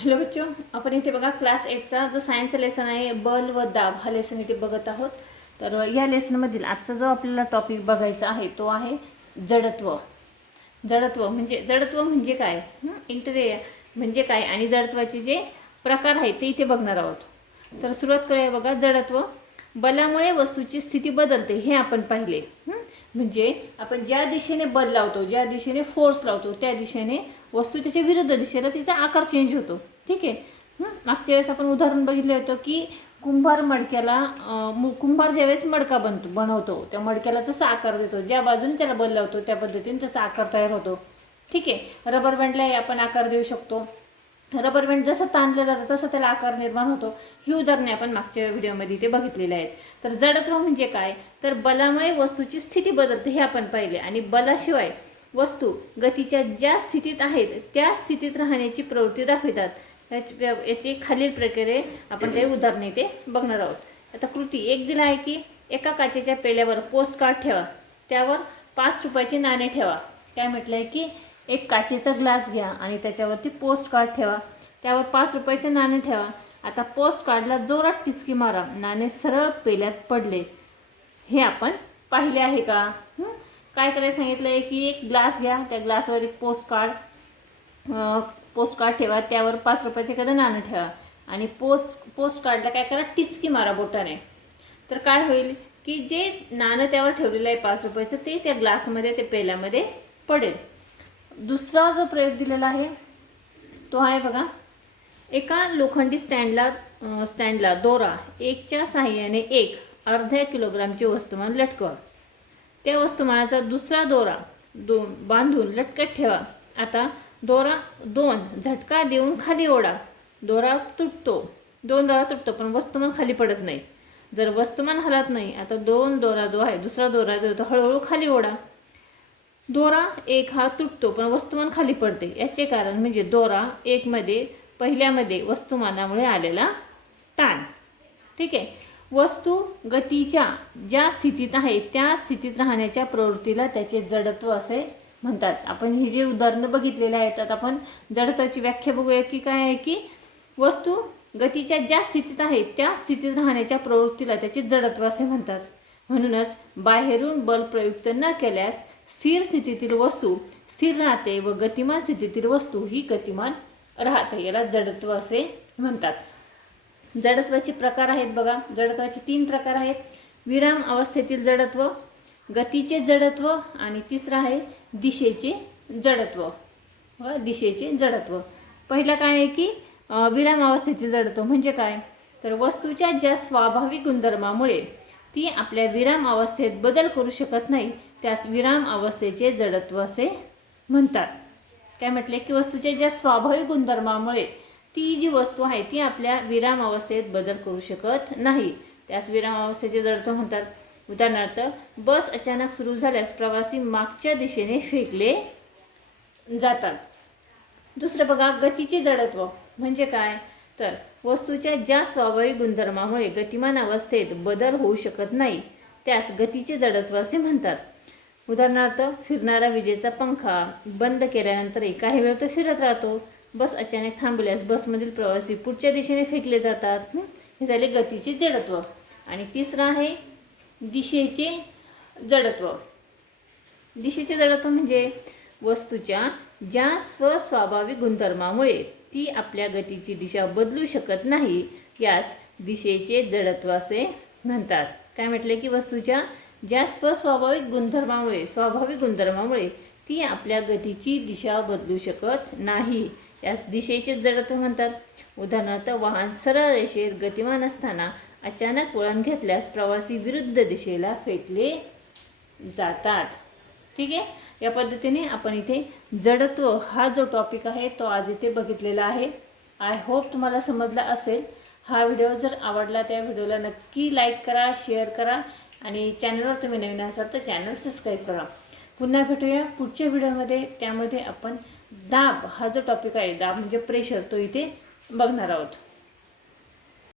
Hello बच्चो आपण इथे बघा क्लास एटचा जो सायन्सचा लेसन आहे बल व दाब हा लेसन इथे बघत आहोत. तर या लेसनमधील आजचा जो आपल्याला टॉपिक बघायचा आहे तो आहे जडत्व. जडत्व म्हणजे जडत्व म्हणजे काय? इंटरे म्हणजे काय? आणि जडत्वाचे जे प्रकार आहेत ते इथे बघणार आहोत. तर सुरुवात करूया बघा जडत्व. बलामुळे वस्तूची स्थिती बदलते हे आपण पाहिले. म्हणजे आपण ज्या दिशेने बल लावतो ज्या दिशेने फोर्स लावतो त्या दिशेने वस्तू त्याच्या विरुद्ध दिशेला तिचा आकार चेंज होतो. ठीक आहे? मागच्या वेळेस आपण उदाहरण बघितलं होतं की कुंभार मडक्याला कुंभार ज्यावेळेस मडका बनतो बनवतो त्या मडक्याला जसा आकार देतो. ज्या बाजूने त्याला बल लावतो त्या पद्धतीने त्याचा आकार तयार होतो. ठीक आहे? रबर बँडलाही आपण आकार देऊ शकतो. रबर बँड जसं ताणलं जातं तसं त्याला आकार निर्माण होतो. ही उदाहरणे आपण मागच्या व्हिडिओमध्ये इथे बघितलेली आहेत. तर जडत्व म्हणजे काय? तर बलामुळे वस्तूची स्थिती बदलते हे आपण पाहिले. आणि बलाशिवाय वस्तू गतीच्या ज्या स्थितीत आहेत त्या स्थितीत राहण्याची प्रवृत्ती दाखवितात. याची याची खालील प्रकारे आपण काही उदाहरणे इथे बघणार आहोत. आता कृती एक दिला आहे की एका काचेच्या पेल्यावर पोस्ट कार्ड ठेवा. त्यावर पाच रुपयाचे नाणे ठेवा. काय म्हटलं आहे की एक काचेचा ग्लास घ्या आणि त्याच्यावरती पोस्ट कार्ड ठेवा. त्यावर पाच रुपयाचे नाणे ठेवा. आता पोस्ट कार्डला जोरात टिचकी मारा. नाणे सरळ पेल्यात पडले. हे आपण पाहिले आहे का? काय करायला सांगितलं आहे की एक ग्लास घ्या. त्या ग्लासवर एक पोस्ट कार्ड पोस्ट कार्ड ठेवा. त्यावर पाच रुपयाचे एखादं नाणं ठेवा. आणि पोस्ट पोस्ट कार्डला काय करा? टिचकी मारा बोटाने. तर काय होईल की जे नाणं त्यावर ठेवलेलं आहे पाच रुपयाचं ते त्या ग्लासमध्ये ते पेल्यामध्ये पडेल. दुसरा जो प्रयोग दिलेला आहे तो आहे बघा एका लोखंडी स्टँडला स्टँडला दोरा एकच्या साहाय्याने एक अर्ध्या किलोग्रामचे वस्तुमान लटकवा. त्या वस्तुमानाचा दुसरा दोरा दोन बांधून लटकत ठेवा. आता दोरा दोन झटका देऊन खाली ओढा. दोरा तुटतो. दोन दोरा तुटतो पण वस्तुमान खाली पडत नाही. जर वस्तुमान हलत नाही आता दोन दोरा जो आहे दुसरा दोरा जो तो हळूहळू खाली ओढा. दोरा एक हा तुटतो पण वस्तुमान खाली पडते. याचे कारण म्हणजे दोरा एकमध्ये पहिल्यामध्ये वस्तुमानामुळे आलेला ताण. ठीक आहे? वस्तू गतीच्या ज्या स्थितीत आहे त्या स्थितीत राहण्याच्या प्रवृत्तीला त्याचे जडत्व असे म्हणतात. आपण ही जे उदाहरणं बघितलेले आहेत त्यात आपण जडत्वाची व्याख्या बघूया की काय आहे की वस्तू गतीच्या ज्या स्थितीत आहे त्या स्थितीत राहण्याच्या प्रवृत्तीला त्याचे जडत्व असे म्हणतात. म्हणूनच बाहेरून बल प्रयुक्त न केल्यास स्थिर स्थितीतील वस्तू स्थिर राहते व गतिमान स्थितीतील वस्तू ही गतिमान राहते. याला जडत्व असे म्हणतात. जडत्वाचे प्रकार आहेत बघा. जडत्वाचे तीन प्रकार आहेत. विराम अवस्थेतील जडत्व गतीचे जडत्व आणि तिसरं आहे दिशेचे जडत्व. व दिशेचे जडत्व. पहिलं काय आहे की विराम अवस्थेतील जडत्व म्हणजे काय? तर वस्तूच्या ज्या स्वाभाविक गुणधर्मामुळे ती आपल्या विराम अवस्थेत बदल करू शकत नाही त्यास विराम अवस्थेचे जडत्व असे म्हणतात. काय म्हटले की वस्तूच्या ज्या स्वाभाविक गुणधर्मामुळे ती जी वस्तू आहे ती आपल्या विराम अवस्थेत बदल करू शकत नाही. त्यास विराम अवस्थेचे जडत्व म्हणतात. उदाहरणार्थ बस अचानक सुरू झाल्यास प्रवासी मागच्या दिशेने फेकले जातात. दुसरं बघा गतीचे जडत्व म्हणजे काय? तर वस्तूच्या ज्या स्वाभाविक गुणधर्मामुळे गतिमान अवस्थेत बदल होऊ शकत नाही त्यास गतीचे जडत्व असे म्हणतात. उदाहरणार्थ फिरणारा विजेचा पंखा बंद केल्यानंतरही काही वेळ तो फिरत राहतो. बस अचानक थांबल्यास बसमधील प्रवासी पुढच्या दिशेने फेकले जातात. हे झाले गतीचे जडत्व. आणि तिसरं आहे दिशेचे जडत्व. दिशेचे जडत्व म्हणजे वस्तूच्या ज्या स्वस्वाभाविक गुणधर्मामुळे ती आपल्या गतीची दिशा बदलू शकत नाही यास दिशेचे जडत्व असे म्हणतात. काय म्हटले की वस्तूच्या ज्या स्वस्वाभाविक गुणधर्मामुळे स्वाभाविक गुणधर्मामुळे ती आपल्या गतीची दिशा बदलू शकत नाही. यास दिशेचे जडत्व म्हणतात. उदाहरणार्थ वाहन सरळ रेषेत गतिमान असताना अचानक वळण घेतल्यास प्रवासी विरुद्ध दिशेला फेकले जातात. ठीक आहे? या पद्धतीने आपण इथे जडत्व हा जो टॉपिक आहे तो आज इथे बघितलेला आहे. आय होप तुम्हाला समजला असेल. हा व्हिडिओ जर आवडला त्या व्हिडिओला नक्की लाईक करा शेअर करा. आणि चॅनलवर तुम्ही नवीन असाल तर चॅनल सबस्क्राईब करा. पुन्हा भेटूया पुढच्या व्हिडिओमध्ये. त्यामध्ये आपण दाब हा जो टॉपिक आहे दाब म्हणजे प्रेशर तो इथे बघणार आहोत.